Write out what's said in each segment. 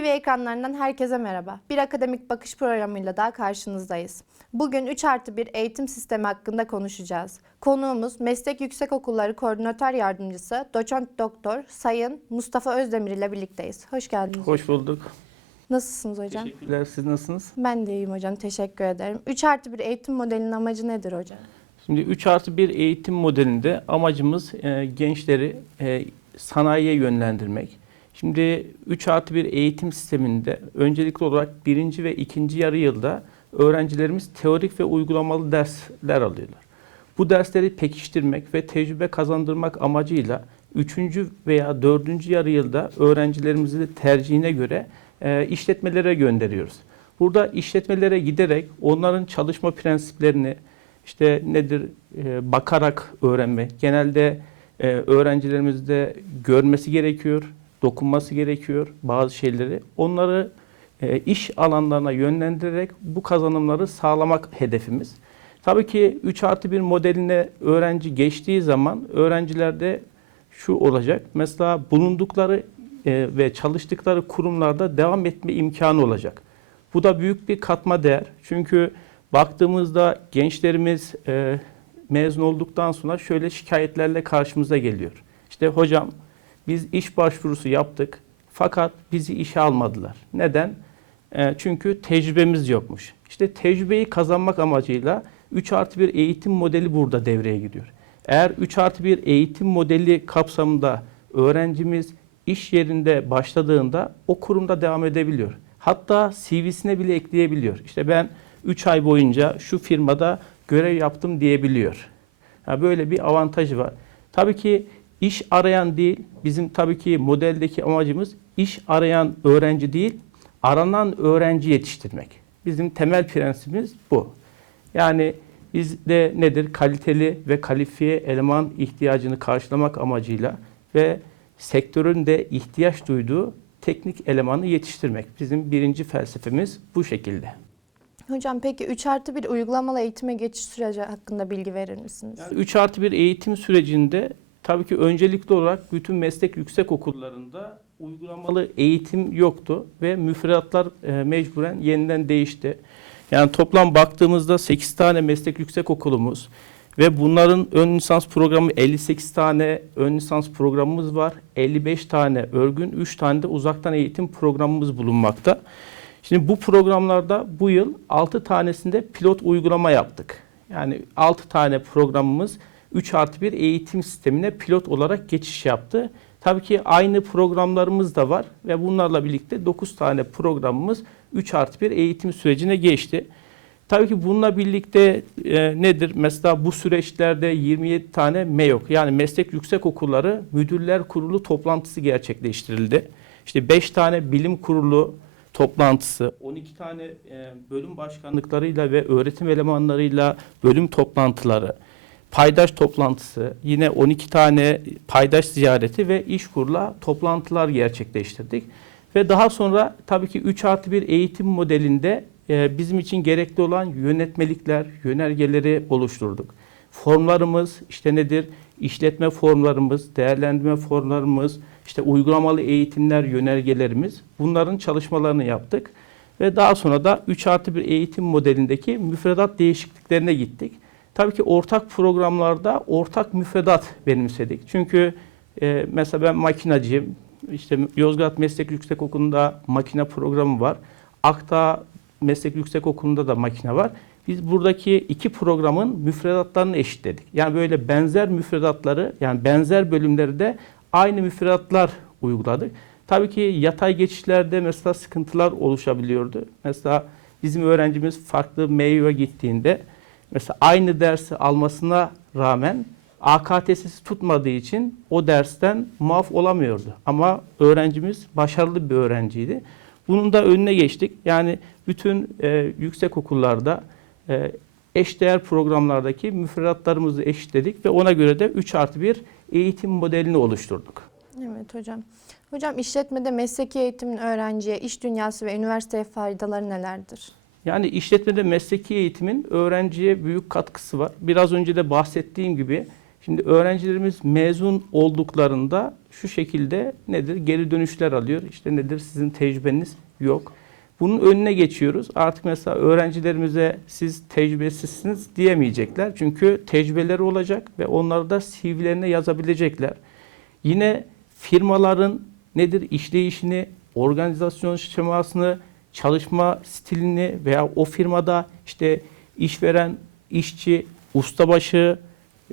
TV ekranlarından herkese merhaba. Bir akademik bakış programıyla daha karşınızdayız. Bugün 3 artı 1 eğitim sistemi hakkında konuşacağız. Konuğumuz Meslek Yüksekokulları Koordinatör Yardımcısı Doçent Doktor Sayın Mustafa Özdemir ile birlikteyiz. Hoş geldiniz. Hoş bulduk. Nasılsınız hocam? Teşekkürler. Siz nasılsınız? Ben de iyiyim hocam. Teşekkür ederim. 3 artı 1 eğitim modelinin amacı nedir hocam? Şimdi 3 artı 1 eğitim modelinde amacımız e, gençleri e, sanayiye yönlendirmek. Şimdi 3 artı 1 eğitim sisteminde öncelikli olarak birinci ve ikinci yarı yılda öğrencilerimiz teorik ve uygulamalı dersler alıyorlar. Bu dersleri pekiştirmek ve tecrübe kazandırmak amacıyla 3. veya 4. yarı yılda öğrencilerimizi tercihine göre e, işletmelere gönderiyoruz. Burada işletmelere giderek onların çalışma prensiplerini işte nedir e, bakarak öğrenmek. Genelde e, öğrencilerimizde görmesi gerekiyor, dokunması gerekiyor bazı şeyleri. Onları e, iş alanlarına yönlendirerek bu kazanımları sağlamak hedefimiz. Tabii ki 3 artı 1 modeline öğrenci geçtiği zaman öğrencilerde şu olacak. Mesela bulundukları e, ve çalıştıkları kurumlarda devam etme imkanı olacak. Bu da büyük bir katma değer. Çünkü baktığımızda gençlerimiz e, mezun olduktan sonra şöyle şikayetlerle karşımıza geliyor. İşte hocam biz iş başvurusu yaptık fakat bizi işe almadılar. Neden? E, çünkü tecrübemiz yokmuş. İşte tecrübeyi kazanmak amacıyla 3 artı 1 eğitim modeli burada devreye giriyor. Eğer 3 artı 1 eğitim modeli kapsamında öğrencimiz iş yerinde başladığında o kurumda devam edebiliyor. Hatta CV'sine bile ekleyebiliyor. İşte ben 3 ay boyunca şu firmada görev yaptım diyebiliyor. Yani böyle bir avantajı var. Tabii ki iş arayan değil, bizim tabii ki modeldeki amacımız iş arayan öğrenci değil, aranan öğrenci yetiştirmek. Bizim temel prensibimiz bu. Yani bizde nedir? Kaliteli ve kalifiye eleman ihtiyacını karşılamak amacıyla ve sektörün de ihtiyaç duyduğu teknik elemanı yetiştirmek. Bizim birinci felsefemiz bu şekilde. Hocam peki 3 artı 1 uygulamalı eğitime geçiş süreci hakkında bilgi verir misiniz? Yani 3 artı 1 eğitim sürecinde tabii ki öncelikli olarak bütün meslek yüksek okullarında uygulamalı eğitim yoktu ve müfredatlar e, mecburen yeniden değişti. Yani toplam baktığımızda 8 tane meslek yüksek okulumuz ve bunların ön lisans programı 58 tane ön lisans programımız var. 55 tane örgün, 3 tane de uzaktan eğitim programımız bulunmakta. Şimdi bu programlarda bu yıl 6 tanesinde pilot uygulama yaptık. Yani 6 tane programımız 3 artı 1 eğitim sistemine pilot olarak geçiş yaptı. Tabii ki aynı programlarımız da var ve bunlarla birlikte 9 tane programımız 3 artı 1 eğitim sürecine geçti. Tabii ki bununla birlikte e, nedir? Mesela bu süreçlerde 27 tane MEOK yani Meslek Yüksek Okulları Müdürler Kurulu toplantısı gerçekleştirildi. İşte 5 tane bilim kurulu toplantısı, 12 tane e, bölüm başkanlıklarıyla ve öğretim elemanlarıyla bölüm toplantıları, paydaş toplantısı, yine 12 tane paydaş ziyareti ve iş kurla toplantılar gerçekleştirdik. Ve daha sonra tabii ki 3 artı 1 eğitim modelinde e, bizim için gerekli olan yönetmelikler, yönergeleri oluşturduk. Formlarımız işte nedir? İşletme formlarımız, değerlendirme formlarımız, işte uygulamalı eğitimler, yönergelerimiz bunların çalışmalarını yaptık. Ve daha sonra da 3 artı 1 eğitim modelindeki müfredat değişikliklerine gittik. Tabii ki ortak programlarda ortak müfredat benimsedik. Çünkü e, mesela ben makinacıyım. İşte Yozgat Meslek Yüksekokulu'nda makine programı var. Akta Meslek Yüksekokulu'nda da makine var. Biz buradaki iki programın müfredatlarını eşitledik. Yani böyle benzer müfredatları yani benzer bölümleri de aynı müfredatlar uyguladık. Tabii ki yatay geçişlerde mesela sıkıntılar oluşabiliyordu. Mesela bizim öğrencimiz farklı MEYO'ya gittiğinde mesela aynı dersi almasına rağmen AKTS'si tutmadığı için o dersten muaf olamıyordu. Ama öğrencimiz başarılı bir öğrenciydi. Bunun da önüne geçtik. Yani bütün e, yüksek okullarda e, eşdeğer programlardaki müfredatlarımızı eşitledik ve ona göre de 3 artı 1 eğitim modelini oluşturduk. Evet hocam. Hocam işletmede mesleki eğitimin öğrenciye, iş dünyası ve üniversiteye faydaları nelerdir? Yani işletmede mesleki eğitimin öğrenciye büyük katkısı var. Biraz önce de bahsettiğim gibi Şimdi öğrencilerimiz mezun olduklarında şu şekilde nedir? Geri dönüşler alıyor. İşte nedir? Sizin tecrübeniz yok. Bunun önüne geçiyoruz. Artık mesela öğrencilerimize siz tecrübesizsiniz diyemeyecekler. Çünkü tecrübeleri olacak ve onları da CV'lerine yazabilecekler. Yine firmaların nedir işleyişini, organizasyon şemasını, çalışma stilini veya o firmada işte işveren, işçi, ustabaşı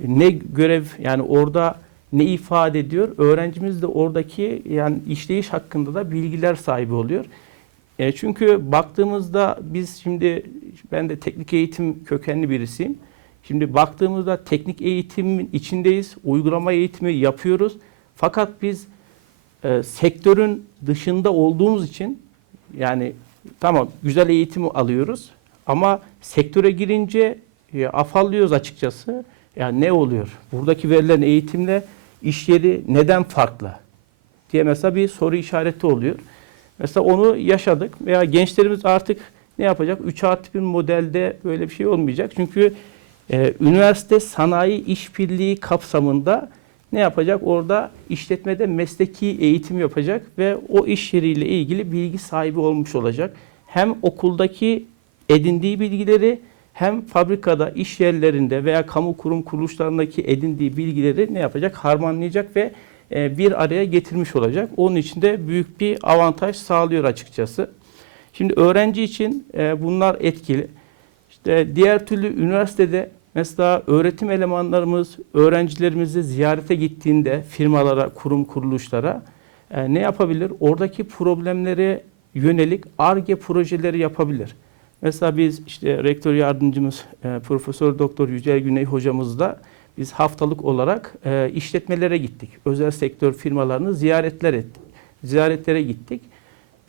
ne görev yani orada ne ifade ediyor? Öğrencimiz de oradaki yani işleyiş hakkında da bilgiler sahibi oluyor. E, çünkü baktığımızda biz şimdi ben de teknik eğitim kökenli birisiyim. Şimdi baktığımızda teknik eğitimin içindeyiz. Uygulama eğitimi yapıyoruz. Fakat biz e, sektörün dışında olduğumuz için yani tamam güzel eğitimi alıyoruz ama sektöre girince e, afallıyoruz açıkçası. Yani ne oluyor? Buradaki verilen eğitimle iş yeri neden farklı? diye mesela bir soru işareti oluyor. Mesela onu yaşadık veya gençlerimiz artık ne yapacak? 3 artı 1 modelde böyle bir şey olmayacak. Çünkü e, üniversite sanayi işbirliği kapsamında ne yapacak? Orada işletmede mesleki eğitim yapacak ve o iş yeriyle ilgili bilgi sahibi olmuş olacak. Hem okuldaki edindiği bilgileri hem fabrikada, iş yerlerinde veya kamu kurum kuruluşlarındaki edindiği bilgileri ne yapacak? Harmanlayacak ve e, bir araya getirmiş olacak. Onun için de büyük bir avantaj sağlıyor açıkçası. Şimdi öğrenci için e, bunlar etkili. İşte diğer türlü üniversitede mesela öğretim elemanlarımız öğrencilerimizi ziyarete gittiğinde firmalara, kurum kuruluşlara e, ne yapabilir? Oradaki problemlere yönelik ARGE projeleri yapabilir. Mesela biz işte rektör yardımcımız e, Profesör Doktor Yücel Güney hocamızla biz haftalık olarak e, işletmelere gittik. Özel sektör firmalarını ziyaretler ettik. Ziyaretlere gittik.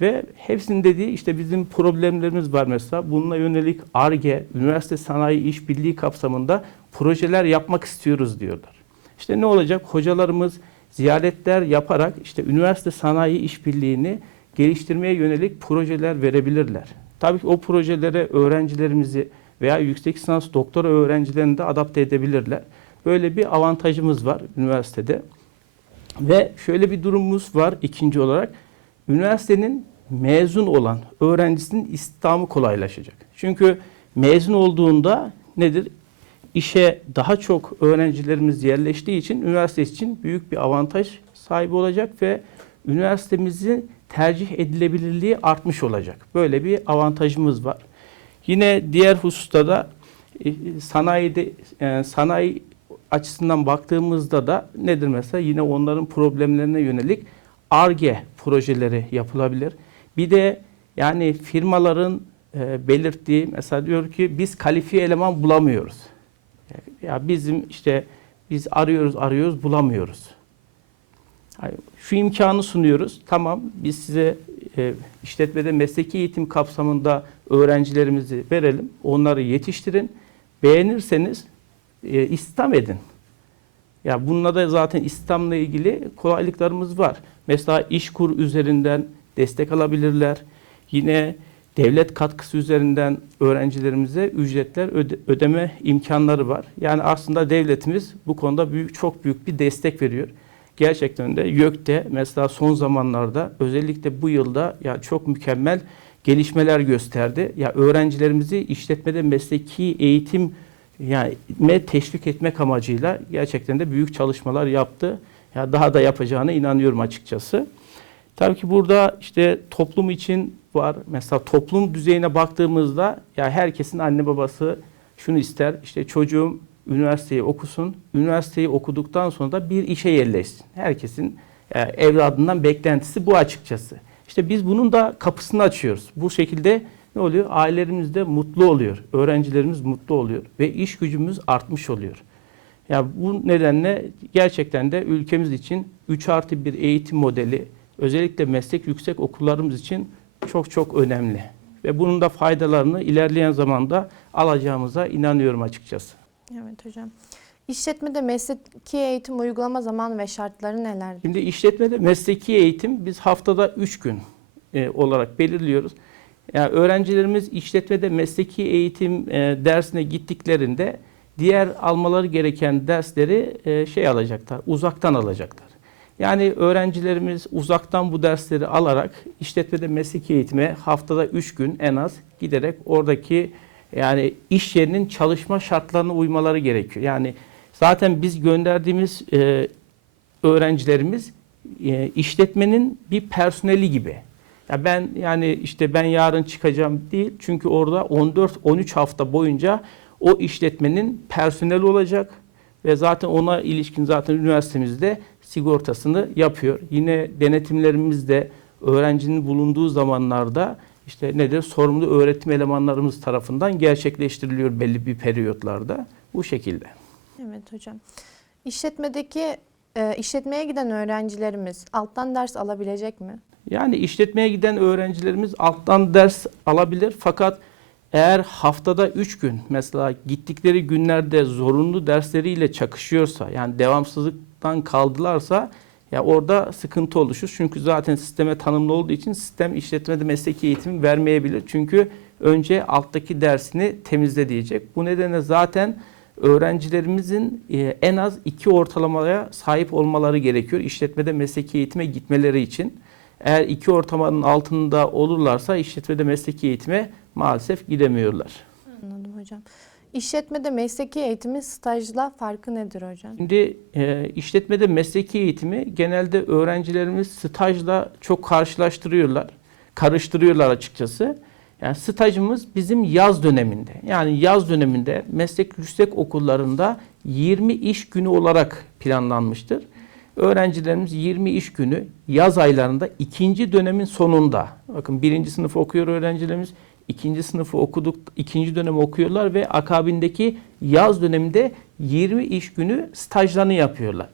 Ve hepsinin dediği işte bizim problemlerimiz var mesela. Bununla yönelik ARGE, üniversite sanayi işbirliği kapsamında projeler yapmak istiyoruz diyorlar. İşte ne olacak? Hocalarımız ziyaretler yaparak işte üniversite sanayi işbirliğini geliştirmeye yönelik projeler verebilirler. Tabii ki o projelere öğrencilerimizi veya yüksek lisans doktora öğrencilerini de adapte edebilirler. Böyle bir avantajımız var üniversitede. Ve şöyle bir durumumuz var ikinci olarak. Üniversitenin mezun olan öğrencisinin istihdamı kolaylaşacak. Çünkü mezun olduğunda nedir? İşe daha çok öğrencilerimiz yerleştiği için üniversite için büyük bir avantaj sahibi olacak ve üniversitemizin tercih edilebilirliği artmış olacak. Böyle bir avantajımız var. Yine diğer hususta da e, sanayide e, sanayi açısından baktığımızda da nedir mesela yine onların problemlerine yönelik ARGE projeleri yapılabilir. Bir de yani firmaların e, belirttiği mesela diyor ki biz kalifiye eleman bulamıyoruz. Ya bizim işte biz arıyoruz arıyoruz bulamıyoruz. Şu imkanı sunuyoruz. Tamam biz size e, işletmede mesleki eğitim kapsamında öğrencilerimizi verelim. Onları yetiştirin. Beğenirseniz e, istihdam edin. Ya bununla da zaten İslam'la ilgili kolaylıklarımız var. Mesela İşkur üzerinden destek alabilirler. Yine devlet katkısı üzerinden öğrencilerimize ücretler öde- ödeme imkanları var. Yani aslında devletimiz bu konuda büyük çok büyük bir destek veriyor. Gerçekten de YÖK'te mesela son zamanlarda özellikle bu yılda ya çok mükemmel gelişmeler gösterdi. Ya öğrencilerimizi işletmede mesleki eğitim yani me teşvik etmek amacıyla gerçekten de büyük çalışmalar yaptı. Ya daha da yapacağına inanıyorum açıkçası. Tabii ki burada işte toplum için var. Mesela toplum düzeyine baktığımızda ya herkesin anne babası şunu ister. işte çocuğum üniversiteyi okusun. Üniversiteyi okuduktan sonra da bir işe yerleşsin. Herkesin e, evladından beklentisi bu açıkçası. İşte biz bunun da kapısını açıyoruz. Bu şekilde ne oluyor? Ailelerimiz de mutlu oluyor. Öğrencilerimiz mutlu oluyor. Ve iş gücümüz artmış oluyor. Ya bu nedenle gerçekten de ülkemiz için 3 artı 1 eğitim modeli özellikle meslek yüksek okullarımız için çok çok önemli. Ve bunun da faydalarını ilerleyen zamanda alacağımıza inanıyorum açıkçası. Evet hocam. İşletmede mesleki eğitim uygulama zaman ve şartları nelerdir? Şimdi işletmede mesleki eğitim biz haftada 3 gün e, olarak belirliyoruz. Yani öğrencilerimiz işletmede mesleki eğitim e, dersine gittiklerinde diğer almaları gereken dersleri e, şey alacaklar, uzaktan alacaklar. Yani öğrencilerimiz uzaktan bu dersleri alarak işletmede mesleki eğitime haftada 3 gün en az giderek oradaki yani iş yerinin çalışma şartlarına uymaları gerekiyor. Yani zaten biz gönderdiğimiz e, öğrencilerimiz e, işletmenin bir personeli gibi. Ya ben yani işte ben yarın çıkacağım değil. Çünkü orada 14-13 hafta boyunca o işletmenin personeli olacak ve zaten ona ilişkin zaten üniversitemizde sigortasını yapıyor. Yine denetimlerimiz de öğrencinin bulunduğu zamanlarda işte nedir sorumlu öğretim elemanlarımız tarafından gerçekleştiriliyor belli bir periyotlarda bu şekilde. Evet hocam. İşletmedeki e, işletmeye giden öğrencilerimiz alttan ders alabilecek mi? Yani işletmeye giden öğrencilerimiz alttan ders alabilir fakat eğer haftada 3 gün mesela gittikleri günlerde zorunlu dersleriyle çakışıyorsa yani devamsızlıktan kaldılarsa ya orada sıkıntı oluşur. Çünkü zaten sisteme tanımlı olduğu için sistem işletmede mesleki eğitim vermeyebilir. Çünkü önce alttaki dersini temizle diyecek. Bu nedenle zaten öğrencilerimizin e, en az iki ortalamaya sahip olmaları gerekiyor işletmede mesleki eğitime gitmeleri için. Eğer iki ortalamanın altında olurlarsa işletmede mesleki eğitime maalesef gidemiyorlar. Anladım hocam. İşletmede mesleki eğitimin stajla farkı nedir hocam? Şimdi e, işletmede mesleki eğitimi genelde öğrencilerimiz stajla çok karşılaştırıyorlar. Karıştırıyorlar açıkçası. Yani stajımız bizim yaz döneminde. Yani yaz döneminde meslek yüksek okullarında 20 iş günü olarak planlanmıştır. Öğrencilerimiz 20 iş günü yaz aylarında ikinci dönemin sonunda. Bakın birinci sınıf okuyor öğrencilerimiz. ikinci sınıfı okuduk, ikinci dönem okuyorlar ve akabindeki yaz döneminde 20 iş günü stajlarını yapıyorlar.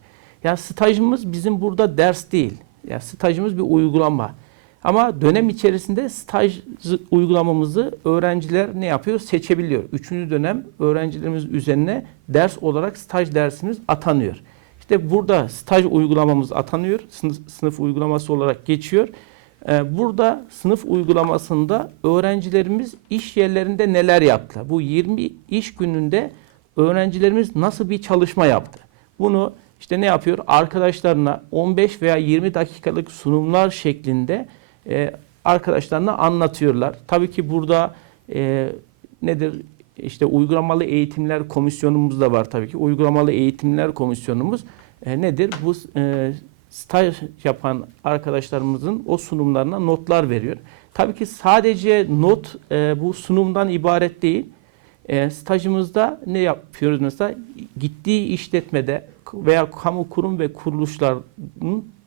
Ya stajımız bizim burada ders değil. Ya stajımız bir uygulama. Ama dönem içerisinde staj uygulamamızı öğrenciler ne yapıyor? Seçebiliyor. Üçüncü dönem öğrencilerimiz üzerine ders olarak staj dersimiz atanıyor. İşte burada staj uygulamamız atanıyor. Sınıf, sınıf uygulaması olarak geçiyor. Ee, Burada sınıf uygulamasında öğrencilerimiz iş yerlerinde neler yaptı? Bu 20 iş gününde öğrencilerimiz nasıl bir çalışma yaptı? Bunu işte ne yapıyor? Arkadaşlarına 15 veya 20 dakikalık sunumlar şeklinde e, arkadaşlarına anlatıyorlar. Tabii ki burada e, nedir? İşte uygulamalı eğitimler komisyonumuz da var tabii ki. Uygulamalı eğitimler komisyonumuz e, nedir? Bu e, staj yapan arkadaşlarımızın o sunumlarına notlar veriyor. Tabii ki sadece not e, bu sunumdan ibaret değil. E, stajımızda ne yapıyoruz mesela? Gittiği işletmede veya kamu kurum ve kuruluşların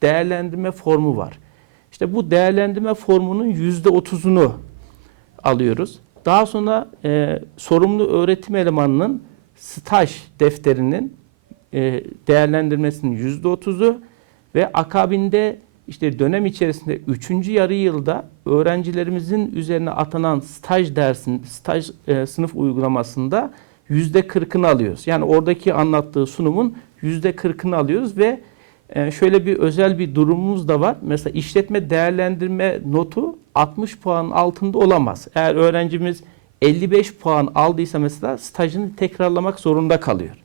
değerlendirme formu var. İşte bu değerlendirme formunun yüzde otuzunu alıyoruz. Daha sonra e, sorumlu öğretim elemanının staj defterinin e, değerlendirmesinin yüzde otuzu ve akabinde işte dönem içerisinde üçüncü yarı yılda öğrencilerimizin üzerine atanan staj dersin, staj e, sınıf uygulamasında yüzde kırkını alıyoruz. Yani oradaki anlattığı sunumun yüzde kırkını alıyoruz ve e, şöyle bir özel bir durumumuz da var. Mesela işletme değerlendirme notu 60 puan altında olamaz. Eğer öğrencimiz 55 puan aldıysa mesela stajını tekrarlamak zorunda kalıyor.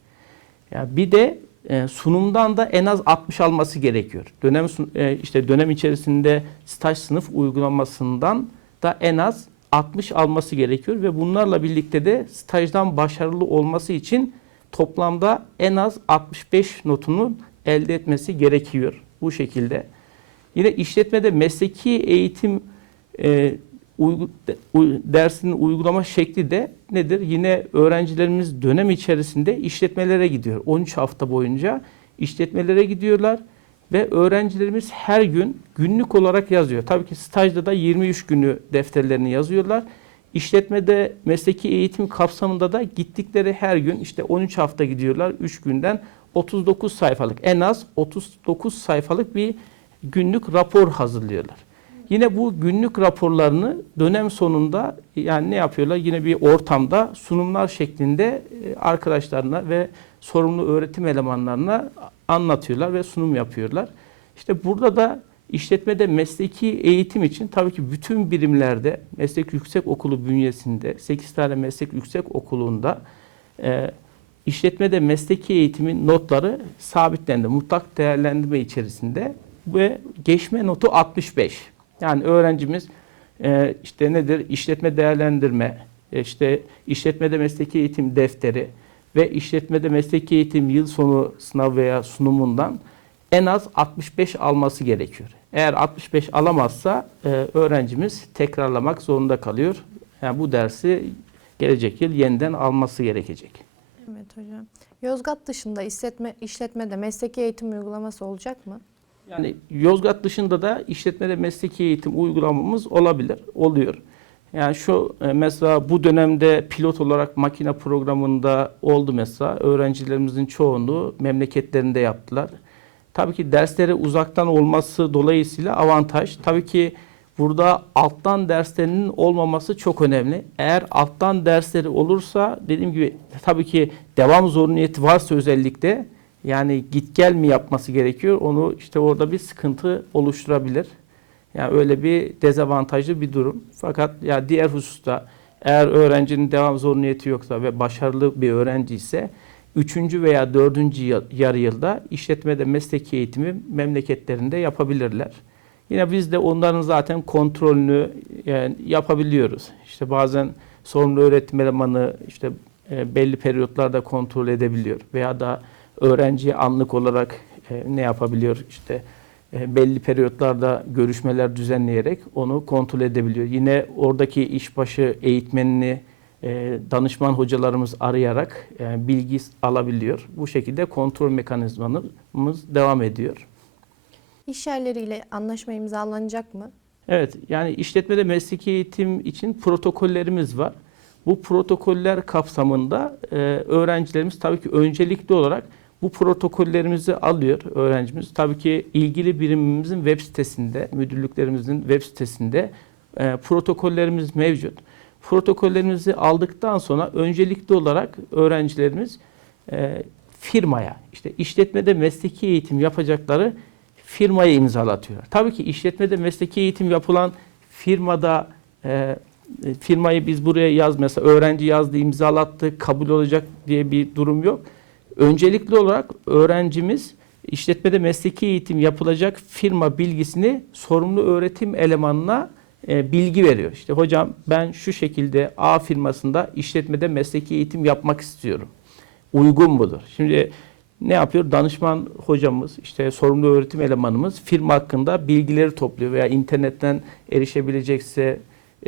Yani bir de e, sunumdan da en az 60 alması gerekiyor. Dönem e, işte dönem içerisinde staj sınıf uygulamasından da en az 60 alması gerekiyor ve bunlarla birlikte de stajdan başarılı olması için toplamda en az 65 notunun elde etmesi gerekiyor bu şekilde. Yine işletmede mesleki eğitim e, uygu, de- uy- dersinin uygulama şekli de nedir? Yine öğrencilerimiz dönem içerisinde işletmelere gidiyor. 13 hafta boyunca işletmelere gidiyorlar ve öğrencilerimiz her gün günlük olarak yazıyor. Tabii ki stajda da 23 günü defterlerini yazıyorlar. İşletmede mesleki eğitim kapsamında da gittikleri her gün işte 13 hafta gidiyorlar. 3 günden 39 sayfalık en az 39 sayfalık bir günlük rapor hazırlıyorlar. Yine bu günlük raporlarını dönem sonunda yani ne yapıyorlar? Yine bir ortamda sunumlar şeklinde e, arkadaşlarına ve sorumlu öğretim elemanlarına anlatıyorlar ve sunum yapıyorlar. İşte burada da işletmede mesleki eğitim için tabii ki bütün birimlerde meslek yüksek okulu bünyesinde 8 tane meslek yüksek okulunda e, işletmede mesleki eğitimin notları sabitlendi. Mutlak değerlendirme içerisinde ve geçme notu 65. Yani öğrencimiz e, işte nedir? İşletme değerlendirme, e, işte işletmede mesleki eğitim defteri ve işletmede mesleki eğitim yıl sonu sınav veya sunumundan en az 65 alması gerekiyor. Eğer 65 alamazsa e, öğrencimiz tekrarlamak zorunda kalıyor. Yani bu dersi gelecek yıl yeniden alması gerekecek. Evet hocam. Yozgat dışında işletme, işletmede mesleki eğitim uygulaması olacak mı? Yani Yozgat dışında da işletmede mesleki eğitim uygulamamız olabilir, oluyor. Yani şu e, mesela bu dönemde pilot olarak makine programında oldu mesela. Öğrencilerimizin çoğunluğu memleketlerinde yaptılar. Tabii ki dersleri uzaktan olması dolayısıyla avantaj. Tabii ki burada alttan derslerinin olmaması çok önemli. Eğer alttan dersleri olursa dediğim gibi tabii ki devam zorunluliyeti varsa özellikle yani git gel mi yapması gerekiyor? Onu işte orada bir sıkıntı oluşturabilir. Yani öyle bir dezavantajlı bir durum. Fakat ya diğer hususta eğer öğrencinin devam zorunluliyeti yoksa ve başarılı bir öğrenci ise 3. veya 4. yarı yılda işletmede mesleki eğitimi memleketlerinde yapabilirler. Yine biz de onların zaten kontrolünü yani yapabiliyoruz. İşte bazen sorumlu öğretim elemanı işte e, belli periyotlarda kontrol edebiliyor veya da öğrenci anlık olarak e, ne yapabiliyor? İşte e, belli periyotlarda görüşmeler düzenleyerek onu kontrol edebiliyor. Yine oradaki işbaşı eğitmenini danışman hocalarımız arayarak bilgi alabiliyor. Bu şekilde kontrol mekanizmamız devam ediyor. İş yerleriyle anlaşma imzalanacak mı? Evet, yani işletmede mesleki eğitim için protokollerimiz var. Bu protokoller kapsamında e, öğrencilerimiz tabii ki öncelikli olarak bu protokollerimizi alıyor öğrencimiz. Tabii ki ilgili birimimizin web sitesinde, müdürlüklerimizin web sitesinde e, protokollerimiz mevcut. Protokollerimizi aldıktan sonra öncelikli olarak öğrencilerimiz e, firmaya, işte işletmede mesleki eğitim yapacakları firmaya imzalatıyorlar. Tabii ki işletmede mesleki eğitim yapılan firmada e, firmayı biz buraya yaz mesela öğrenci yazdı imzalattı kabul olacak diye bir durum yok. Öncelikli olarak öğrencimiz işletmede mesleki eğitim yapılacak firma bilgisini sorumlu öğretim elemanına e, bilgi veriyor. İşte hocam ben şu şekilde A firmasında işletmede mesleki eğitim yapmak istiyorum. Uygun mudur? Şimdi ne yapıyor? Danışman hocamız, işte sorumlu öğretim elemanımız firma hakkında bilgileri topluyor veya internetten erişebilecekse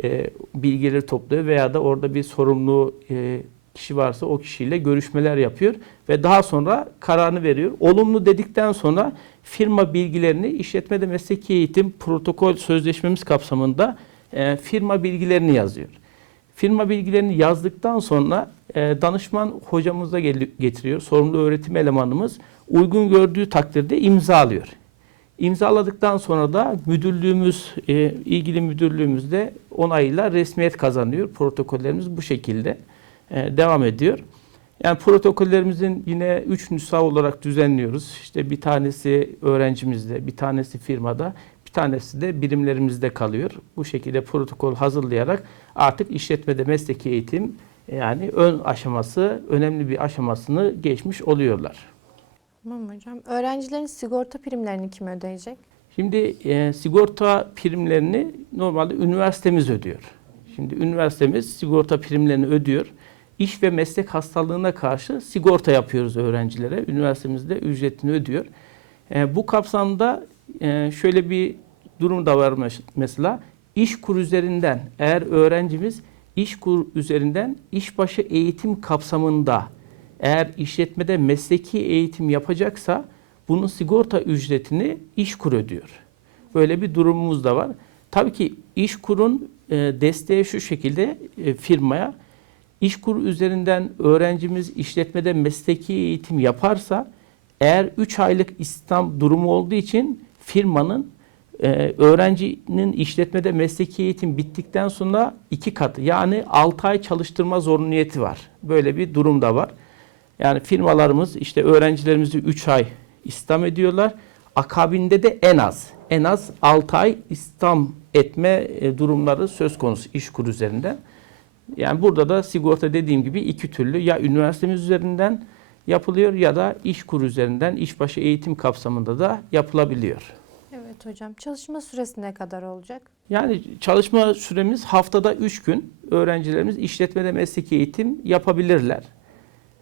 e, bilgileri topluyor veya da orada bir sorumlu e, kişi varsa o kişiyle görüşmeler yapıyor ve daha sonra kararını veriyor. Olumlu dedikten sonra firma bilgilerini işletmede mesleki eğitim protokol sözleşmemiz kapsamında e, firma bilgilerini yazıyor. Firma bilgilerini yazdıktan sonra danışman hocamıza gel- getiriyor. Sorumlu öğretim elemanımız uygun gördüğü takdirde imzalıyor. İmzaladıktan sonra da müdürlüğümüz, e, ilgili müdürlüğümüzde onayıyla resmiyet kazanıyor. Protokollerimiz bu şekilde e, devam ediyor. Yani protokollerimizin yine üç nüsha olarak düzenliyoruz. İşte bir tanesi öğrencimizde, bir tanesi firmada, bir tanesi de birimlerimizde kalıyor. Bu şekilde protokol hazırlayarak artık işletmede mesleki eğitim yani ön aşaması, önemli bir aşamasını geçmiş oluyorlar. Tamam hocam. Öğrencilerin sigorta primlerini kim ödeyecek? Şimdi e, sigorta primlerini normalde üniversitemiz ödüyor. Şimdi üniversitemiz sigorta primlerini ödüyor. İş ve meslek hastalığına karşı sigorta yapıyoruz öğrencilere. Üniversitemizde ücretini ödüyor. E, bu kapsamda e, şöyle bir durum da var mes- mesela. İş kur üzerinden eğer öğrencimiz iş kur üzerinden işbaşı eğitim kapsamında eğer işletmede mesleki eğitim yapacaksa bunun sigorta ücretini işkur ödüyor. Böyle bir durumumuz da var. Tabii ki işkurun e, desteği şu şekilde e, firmaya işkur üzerinden öğrencimiz işletmede mesleki eğitim yaparsa eğer 3 aylık istihdam durumu olduğu için firmanın e, öğrencinin işletmede mesleki eğitim bittikten sonra iki katı yani 6 ay çalıştırma zorunluliyeti var. Böyle bir durum da var. Yani firmalarımız işte öğrencilerimizi 3 ay istihdam ediyorlar. Akabinde de en az en az 6 ay istihdam etme e, durumları söz konusu işkur üzerinden. Yani burada da sigorta dediğim gibi iki türlü ya üniversitemiz üzerinden yapılıyor ya da iş kur üzerinden işbaşı eğitim kapsamında da yapılabiliyor. Evet hocam. Çalışma süresi ne kadar olacak? Yani çalışma süremiz haftada 3 gün öğrencilerimiz işletmede mesleki eğitim yapabilirler.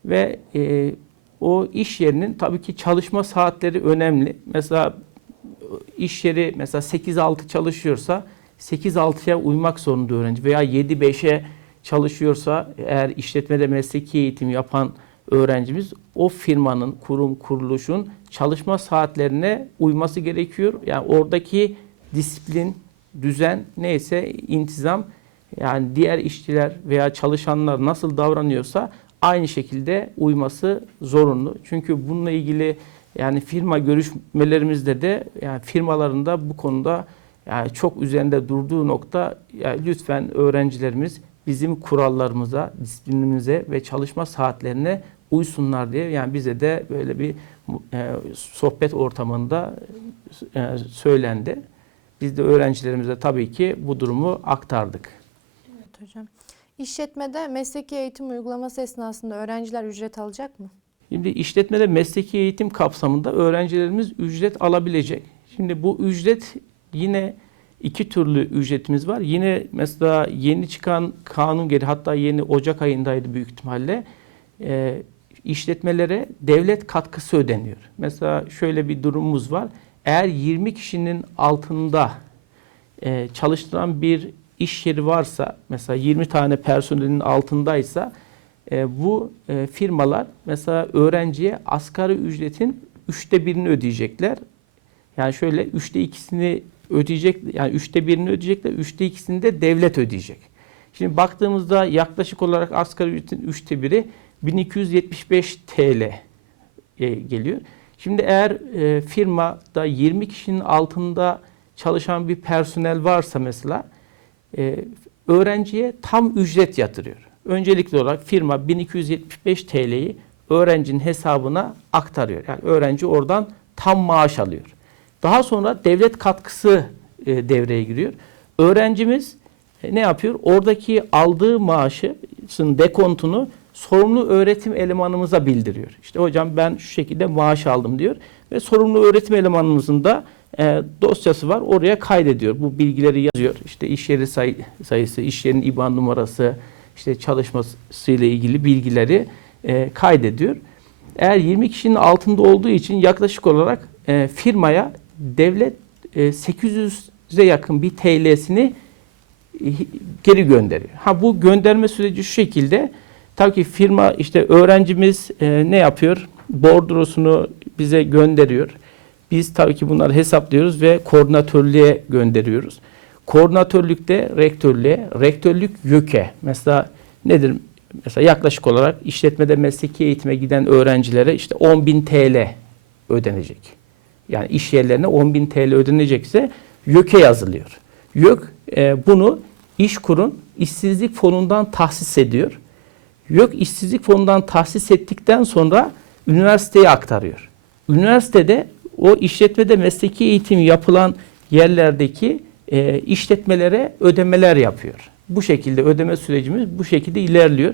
Ve e, o iş yerinin tabii ki çalışma saatleri önemli. Mesela iş yeri mesela 8-6 çalışıyorsa 8-6'ya uymak zorunda öğrenci veya 7-5'e çalışıyorsa eğer işletmede mesleki eğitim yapan öğrencimiz o firmanın, kurum, kuruluşun çalışma saatlerine uyması gerekiyor. Yani oradaki disiplin, düzen neyse intizam yani diğer işçiler veya çalışanlar nasıl davranıyorsa aynı şekilde uyması zorunlu. Çünkü bununla ilgili yani firma görüşmelerimizde de yani firmalarında bu konuda yani çok üzerinde durduğu nokta yani lütfen öğrencilerimiz bizim kurallarımıza, disiplinimize ve çalışma saatlerine uysunlar diye yani bize de böyle bir e, sohbet ortamında e, söylendi. Biz de öğrencilerimize tabii ki bu durumu aktardık. Evet hocam. İşletmede mesleki eğitim uygulaması esnasında öğrenciler ücret alacak mı? Şimdi işletmede mesleki eğitim kapsamında öğrencilerimiz ücret alabilecek. Şimdi bu ücret yine iki türlü ücretimiz var. Yine mesela yeni çıkan kanun geri hatta yeni Ocak ayındaydı büyük ihtimalle. E, işletmelere devlet katkısı ödeniyor. Mesela şöyle bir durumumuz var. Eğer 20 kişinin altında e, çalıştıran bir iş yeri varsa mesela 20 tane personelin altındaysa e, bu e, firmalar mesela öğrenciye asgari ücretin üçte birini ödeyecekler. Yani şöyle üçte ikisini ödeyecek yani üçte birini ödeyecekler, üçte ikisini de devlet ödeyecek. Şimdi baktığımızda yaklaşık olarak asgari ücretin üçte biri 1275 TL geliyor. Şimdi eğer e, firmada 20 kişinin altında çalışan bir personel varsa mesela e, öğrenciye tam ücret yatırıyor. Öncelikli olarak firma 1275 TL'yi öğrencinin hesabına aktarıyor. Yani öğrenci oradan tam maaş alıyor. Daha sonra devlet katkısı e, devreye giriyor. Öğrencimiz e, ne yapıyor? Oradaki aldığı maaşın dekontunu sorumlu öğretim elemanımıza bildiriyor. İşte hocam ben şu şekilde maaş aldım diyor ve sorumlu öğretim elemanımızın da e, dosyası var. Oraya kaydediyor. Bu bilgileri yazıyor. İşte iş yeri say- sayısı, iş yerinin IBAN numarası, işte çalışmasıyla ilgili bilgileri e, kaydediyor. Eğer 20 kişinin altında olduğu için yaklaşık olarak e, firmaya devlet e, 800'e yakın bir TL'sini e, geri gönderiyor. Ha bu gönderme süreci şu şekilde. Tabii ki firma işte öğrencimiz e, ne yapıyor? Bordrosunu bize gönderiyor. Biz tabii ki bunları hesaplıyoruz ve koordinatörlüğe gönderiyoruz. Koordinatörlükte rektörlüğe, rektörlük YÖK'e. Mesela nedir? Mesela yaklaşık olarak işletmede mesleki eğitime giden öğrencilere işte 10.000 TL ödenecek. Yani iş yerlerine 10.000 TL ödenecekse YÖK'e yazılıyor. YÖK e, bunu İşkur'un işsizlik fonundan tahsis ediyor. YÖK işsizlik fonundan tahsis ettikten sonra üniversiteye aktarıyor. Üniversitede o işletmede mesleki eğitim yapılan yerlerdeki e, işletmelere ödemeler yapıyor. Bu şekilde ödeme sürecimiz bu şekilde ilerliyor.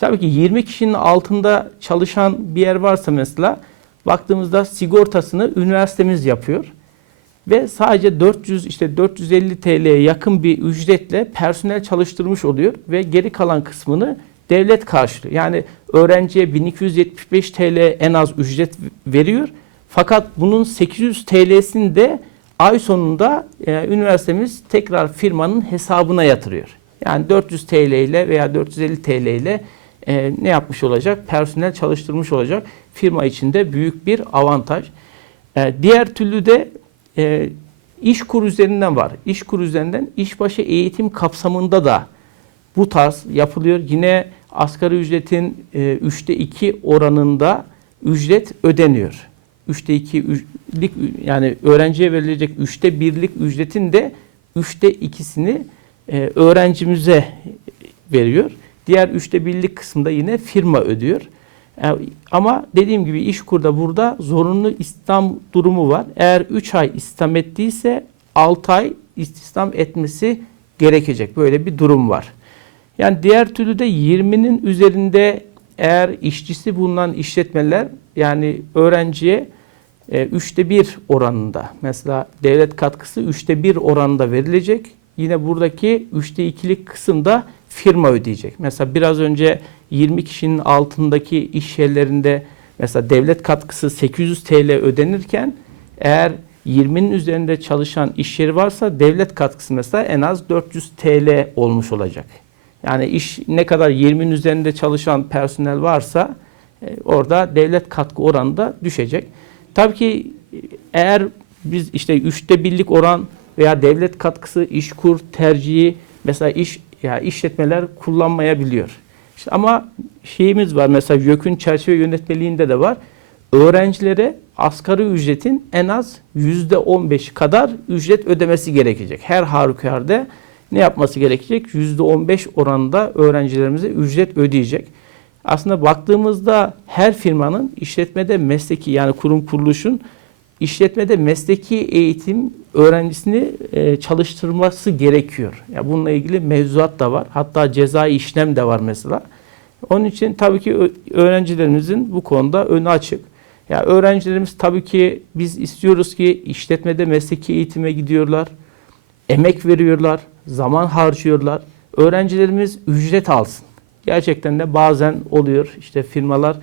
Tabii ki 20 kişinin altında çalışan bir yer varsa mesela baktığımızda sigortasını üniversitemiz yapıyor. Ve sadece 400 işte 450 TL'ye yakın bir ücretle personel çalıştırmış oluyor ve geri kalan kısmını devlet karşılıyor. Yani öğrenciye 1275 TL en az ücret veriyor. Fakat bunun 800 TL'sini de ay sonunda e, üniversitemiz tekrar firmanın hesabına yatırıyor. Yani 400 TL ile veya 450 TL ile e, ne yapmış olacak? Personel çalıştırmış olacak. Firma içinde büyük bir avantaj. E, diğer türlü de e, iş kur üzerinden var. İş kur üzerinden işbaşı eğitim kapsamında da bu tarz yapılıyor. Yine asgari ücretin e, üçte iki oranında ücret ödeniyor. Üçte ikilik yani öğrenciye verilecek üçte birlik ücretin de üçte ikisini e, öğrencimize veriyor. Diğer üçte birlik kısımda yine firma ödüyor. E, ama dediğim gibi İşkur'da burada zorunlu istihdam durumu var. Eğer 3 ay istihdam ettiyse 6 ay istihdam etmesi gerekecek. Böyle bir durum var. Yani diğer türlü de 20'nin üzerinde eğer işçisi bulunan işletmeler yani öğrenciye e, üçte bir oranında mesela devlet katkısı üçte bir oranında verilecek. Yine buradaki üçte ikilik kısımda firma ödeyecek. Mesela biraz önce 20 kişinin altındaki iş yerlerinde mesela devlet katkısı 800 TL ödenirken eğer 20'nin üzerinde çalışan iş yeri varsa devlet katkısı mesela en az 400 TL olmuş olacak. Yani iş ne kadar 20'nin üzerinde çalışan personel varsa e, orada devlet katkı oranı da düşecek. Tabii ki e, eğer biz işte üçte birlik oran veya devlet katkısı, işkur tercihi mesela iş ya işletmeler kullanmayabiliyor. İşte ama şeyimiz var mesela YÖK'ün çerçeve yönetmeliğinde de var. Öğrencilere asgari ücretin en az yüzde 15 kadar ücret ödemesi gerekecek. Her halükarda ne yapması gerekecek? Yüzde 15 oranında öğrencilerimize ücret ödeyecek. Aslında baktığımızda her firmanın işletmede mesleki yani kurum kuruluşun işletmede mesleki eğitim öğrencisini e, çalıştırması gerekiyor. Ya bununla ilgili mevzuat da var. Hatta cezai işlem de var mesela. Onun için tabii ki öğrencilerimizin bu konuda önü açık. Ya öğrencilerimiz tabii ki biz istiyoruz ki işletmede mesleki eğitime gidiyorlar. Emek veriyorlar, zaman harcıyorlar. Öğrencilerimiz ücret alsın. Gerçekten de bazen oluyor işte firmalar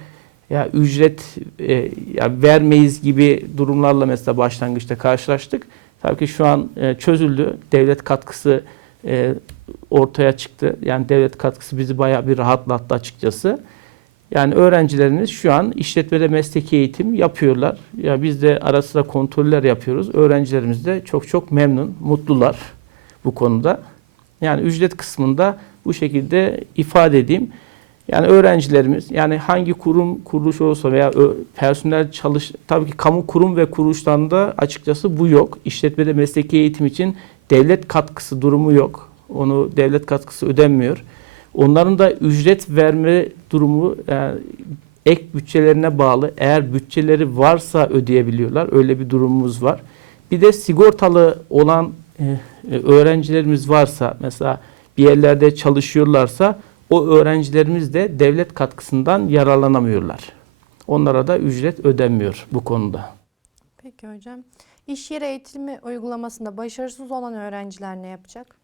ya ücret e, ya vermeyiz gibi durumlarla mesela başlangıçta karşılaştık. Tabii ki şu an e, çözüldü. Devlet katkısı e, ortaya çıktı. Yani devlet katkısı bizi bayağı bir rahatlattı açıkçası. Yani öğrencilerimiz şu an işletmede mesleki eğitim yapıyorlar. Ya biz de ara sıra kontroller yapıyoruz. Öğrencilerimiz de çok çok memnun, mutlular bu konuda. Yani ücret kısmında bu şekilde ifade edeyim. Yani öğrencilerimiz yani hangi kurum kuruluş olsa veya personel çalış tabii ki kamu kurum ve kuruluşlarında açıkçası bu yok. İşletmede mesleki eğitim için devlet katkısı durumu yok. Onu devlet katkısı ödenmiyor. Onların da ücret verme durumu e, ek bütçelerine bağlı. Eğer bütçeleri varsa ödeyebiliyorlar. Öyle bir durumumuz var. Bir de sigortalı olan e, e, öğrencilerimiz varsa mesela bir yerlerde çalışıyorlarsa o öğrencilerimiz de devlet katkısından yararlanamıyorlar. Onlara da ücret ödenmiyor bu konuda. Peki hocam. İş yeri eğitimi uygulamasında başarısız olan öğrenciler ne yapacak?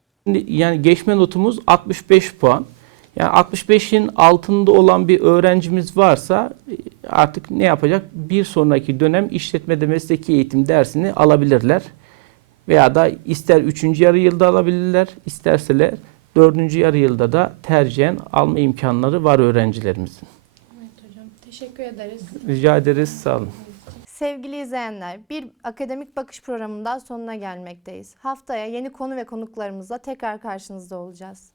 Yani geçme notumuz 65 puan. Yani 65'in altında olan bir öğrencimiz varsa e, artık ne yapacak? Bir sonraki dönem işletmede mesleki eğitim dersini alabilirler. Veya da ister 3. yarı yılda alabilirler, isterseler 4. yarı yılda da tercihen alma imkanları var öğrencilerimizin. Evet hocam. Teşekkür ederiz. Rica ederiz, sağ olun. Sevgili izleyenler, bir akademik bakış programından sonuna gelmekteyiz. Haftaya yeni konu ve konuklarımızla tekrar karşınızda olacağız.